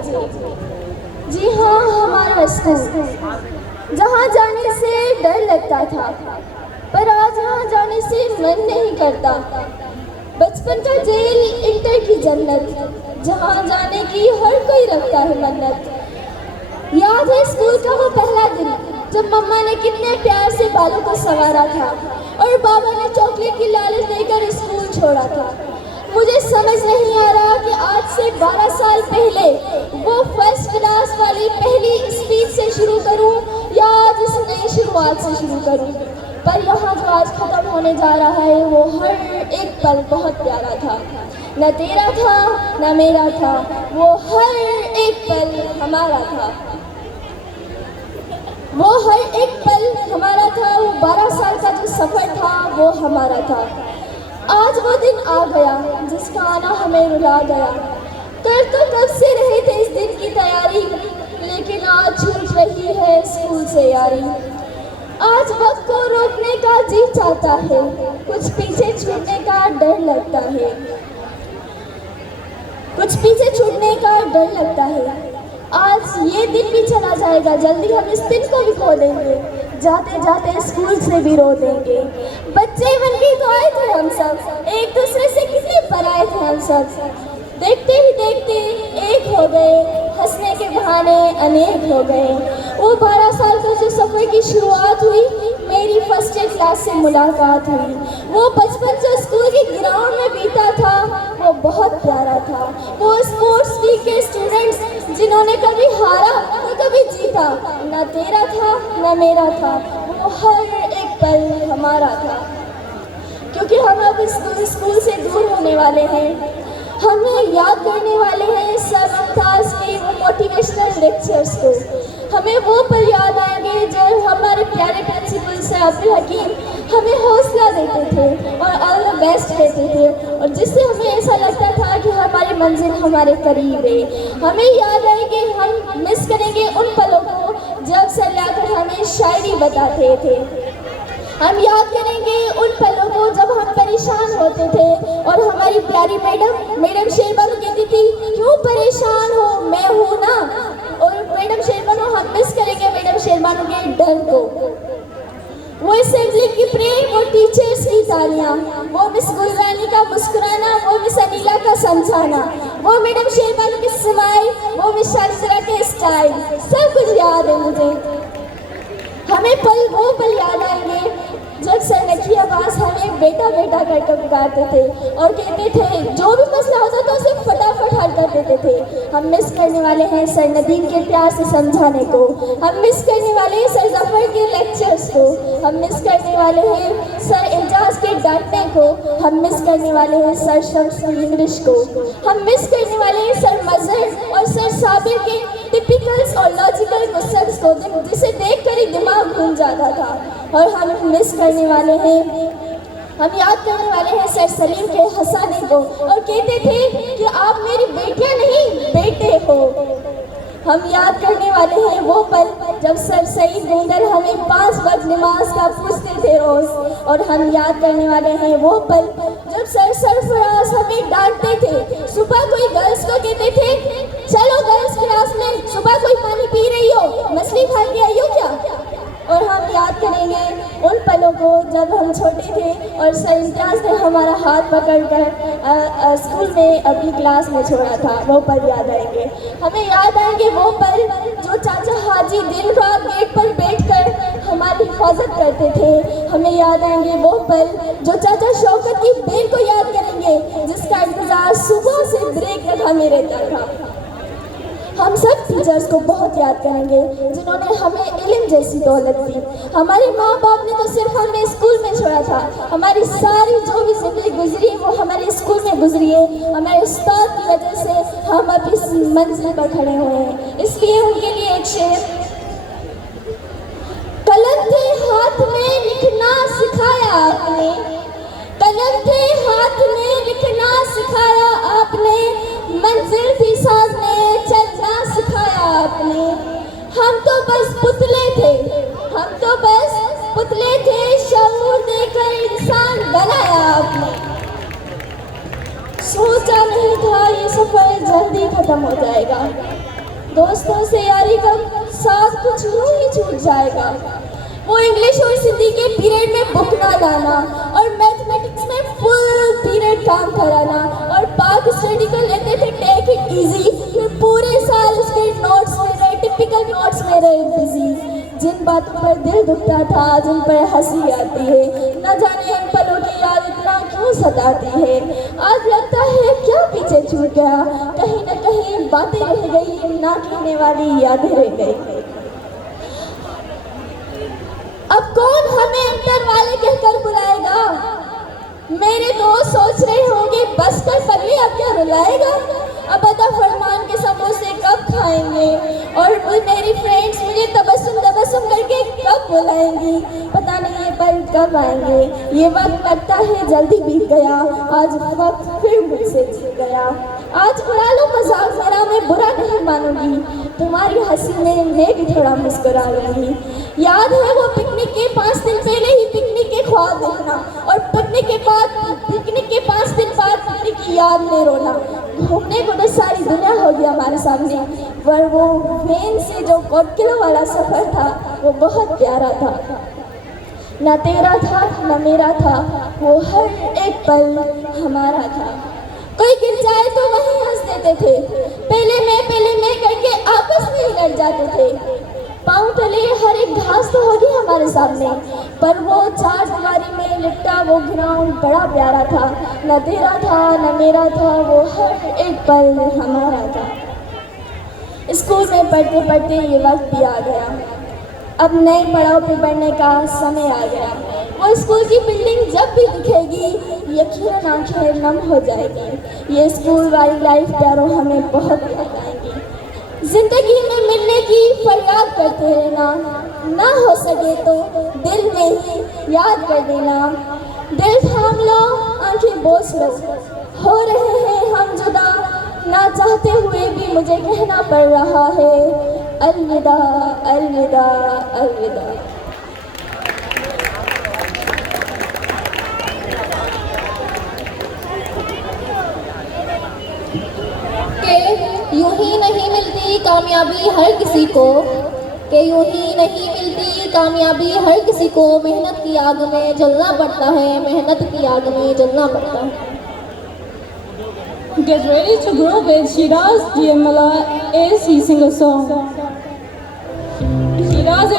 था जी हाँ, हमारा स्कूल, जहाँ जाने से डर लगता था, पर आज वहाँ जाने से मन नहीं करता। बचपन का जेल, इंटर की जन्नत, जहाँ जाने की हर कोई रखता है मन्नत। याद है स्कूल का वो पहला दिन, जब मम्मा ने कितने प्यार से बालों को संवारा था और बाबा ने चॉकलेट की लालच देकर स्कूल छोड़ा था। मुझे समझ नहीं आ रहा कि आज से 12 साल पहले वो फर्स्ट क्लास वाली पहली स्पीच से शुरू करूं या आज इस नई शुरुआत से शुरू करूं। पर यहाँ जो आज खत्म होने जा रहा है वो हर एक पल बहुत प्यारा था। न तेरा था न मेरा था, वो हर एक पल हमारा था। वो हर एक पल हमारा था। वो 12 साल का जो सफर था वो हमारा था। आज वो दिन आ गया जिसका आना हमें रुला गया। कर तो कब से रहे थे इस दिन की तैयारी, लेकिन आज छूट रही है स्कूल से यारी। आज वक्त को रोकने का जी चाहता है, कुछ पीछे छूटने का डर लगता है, कुछ पीछे छूटने का डर लगता है। आज ये दिन भी चला जाएगा, जल्दी हम इस दिन को भी खो देंगे, जाते जाते स्कूल से भी रो देंगे। बच्चे बन के तो आए थे हम सब, एक दूसरे से कितने पराए थे हम सब। देखते ही देखते एक हो गए, हंसने के बहाने अनेक हो गए। वो 12 साल का जो सफर की शुरुआत हुई, मेरी फर्स्ट क्लास से मुलाकात हुई। वो बचपन जो स्कूल के ग्राउंड में बीता था वो बहुत प्यारा था। वो स्पोर्ट्स वीक के स्टूडेंट्स जिन्होंने कभी हारा और कभी जीता, न तेरा था न मेरा था, वो हर एक पल हमारा था। क्योंकि हम अब इस स्कूल से दूर होने वाले हैं, हमें याद करने वाले हैं सर मुमताज़ के वो मोटिवेशनल लेक्चर्स को। हमें वो पल याद आएंगे जब हमारे प्यारे प्रिंसिपल सर अब्दुल हकीम हमें हौसला देते थे और ऑल द बेस्ट कहते थे, और जिससे हमें ऐसा लगता था कि हमारी मंजिल हमारे करीब है। हमें याद आएंगे, हम मिस करेंगे उन पलों को जब सर लाकर हमें शायरी बताते थे। हम याद करेंगे उन पलों को जब हम परेशान होते थे और हमारी प्यारी मैडम शेरबानू कहती थी, क्यों परेशान हो, मैं हूँ ना। और मैडम शेरबानू, हम मिस करेंगे मैडम शेरबानू के डर को। वो असेंबली की प्रेम, वो टीचर्स की तालियां, वो मिस गुलरानी का मुस्कुराना, वो मिस अनीला का समझाना, वो मैडम शेरबानू की स्माइल, वो मिस शालिसरा के स्टाइल, सब कुछ याद है मुझे। हमें वो पल याद आएंगे जब सर नकी अब्बास हमें बेटा बेटा करके पुकारते थे और कहते थे जो भी मसला होता था उसे फटाफट हल कर देते थे। हम मिस करने वाले हैं सर नदीम के प्यार से समझाने को, हम मिस करने वाले हैं सर जफर के लेक्चर्स को, हम मिस करने वाले हैं सर एजाज के डांटने को, हम मिस करने वाले हैं सर शम्स इंग्लिश को, हम मिस करने वाले हैं सर मजहर और सर साबिर के टिपिकल्स और लॉजिकल क्वेश्चंस को, जिसे देखकर ही दिमाग घूम जाता था। और हम मिस करने वाले हैं, हम याद करने वाले हैं सर सलीम के हंसाने को और कहते थे कि आप मेरी बेटियां नहीं बेटे हो। हम याद करने वाले हैं वो पल जब सर सईद गोंडल हमें 5 वक्त नमाज का पूछते थे रोज, और हम याद करने वाले हैं वो पल जब सर सरफराज हमें डांटते थे। सुबह कोई गर्ल्स को कहते थे, चलो गर्ल्स क्लास में, सुबह कोई पानी पी रही हो, मछली खा के आई हो क्या। और हम याद करेंगे उन पलों को जब हम छोटे थे और सर इम्तियाज़ ने हमारा हाथ पकड़कर स्कूल में अपनी क्लास में छोड़ा था, वो पल याद आएंगे। हमें याद आएंगे वो पल जो चाचा हाजी दिन रात गेट पर बैठकर हमारी हिफाजत करते थे। हमें याद आएंगे वो पल जो चाचा शौकत की बेल को याद करेंगे जिसका इंतजार सुबह से ब्रेक तक हमें रहता था। हम सब टीचर्स को बहुत याद करेंगे जिन्होंने हमें इल्म जैसी दौलत दी। हमारे माँ बाप ने तो सिर्फ हमें स्कूल में छोड़ा था, हमारी सारी जो भी जिंदगी गुजरी वो हमारे स्कूल में गुजरी है। हमारे उस्ताद की वजह से हम अब इस मंजिल पर खड़े हुए हैं। इसलिए उनके लिए एक शेर, कलम थे हाथ में लिखना सिखाया आपने, कलम थे हाथ में लिखना सिखाया आपने, मंजिल थी सामने चलना सिखाया आपने। हम तो बस पुतले थे, हम तो बस पुतले थे, शऊर देकर इंसान बनाया आपने। सोचा नहीं था ये सफर जल्दी खत्म हो जाएगा। दोस्तों से यारी का साथ कुछ यूं ही छूट जाएगा। वो इंग्लिश और हिंदी के पीरियड में बुक ना लाना और मैथमेटिक्स में फुल पीरियड काम कराना और पाक स्टडी को लेते थे टेक इट इजी। फिर पूरे साल उसके नोट्स में रहे, टिपिकल नोट्स में रहे बिजी। जिन बातों पर दिल दुखता था, जिन पर हंसी आती है, न जाने इन पलों की याद इतना क्यों सताती है। आज लगता है क्या पीछे छूट गया, कहीं न कहीं बातें रह गई, ना कहने वाली यादें रह गई। अब कौन हमें इंटर वाले कहकर बुलाएगा? मेरे दोस्त सोच रहे होंगे बस कर पगली अब क्या रुलाएगा। अब अदा फरमान के समोसे कब खाएंगे और मेरी फ्रेंड्स मुझे तबस्सुम तबस्सुम करके कब बुलाएंगी। पता नहीं ये पल कब आएंगे। ये वक्त लगता है जल्दी बीत गया, आज वक्त फिर मुझसे जीत गया। आज उड़ा लो मजाक मेरा, मैं बुरा नहीं मानूंगी, तुम्हारी हंसी में मैं भी थोड़ा मुस्कुरा लूंगी। याद है वो पिकनिक के 5 दिन पहले ही पिकनिक के ख्वाब देखना और पिकनिक के 5 दिन बाद पिकनिक की याद में रोना। घूमने को तो सारी दुनिया होगी हमारे सामने, पर वो ट्रेन से जो किलो वाला सफर था वो बहुत प्यारा था। न तेरा था न मेरा था, वो हर एक पल हमारा था। कोई गिर जाए तो वहीं हंस देते थे, पहले मैं करके आपस में ही लड़ जाते थे। पाँव तले हर एक घास तो होगी हमारे सामने, पर वो 4 दीवारी में लिपटा वो ग्राउंड बड़ा प्यारा था। न तेरा था न मेरा था, वो हर एक पल हमारा था। स्कूल में पढ़ते पढ़ते ये वक्त भी आ गया, अब नए पड़ाव पे बढ़ने का समय आ गया। वो स्कूल की बिल्डिंग जब भी दिखेगी यकीनन आंखें नम हो जाएगी। ये स्कूल वाली लाइफ प्यारों हमें बहुत याद आएगी। जिंदगी में मिलने की फरियाद करते रहना, ना हो सके तो दिल में ही याद कर देना। दिल थाम लो, आंखें बोझ लो, हो रहे हैं हम जुदा, ना चाहते हुए भी मुझे कहना पड़ रहा है अलविदा अलविदा अलविदा। यूं ही नहीं मिलती कामयाबी हर किसी को, कि यूं ही नहीं मिलती कामयाबी हर किसी को। मेहनत की आग में जलना पड़ता है, मेहनत की आग में जलना पड़ता है। Get ready to grow with Shiraz DMLA as he sing a song. Shiraz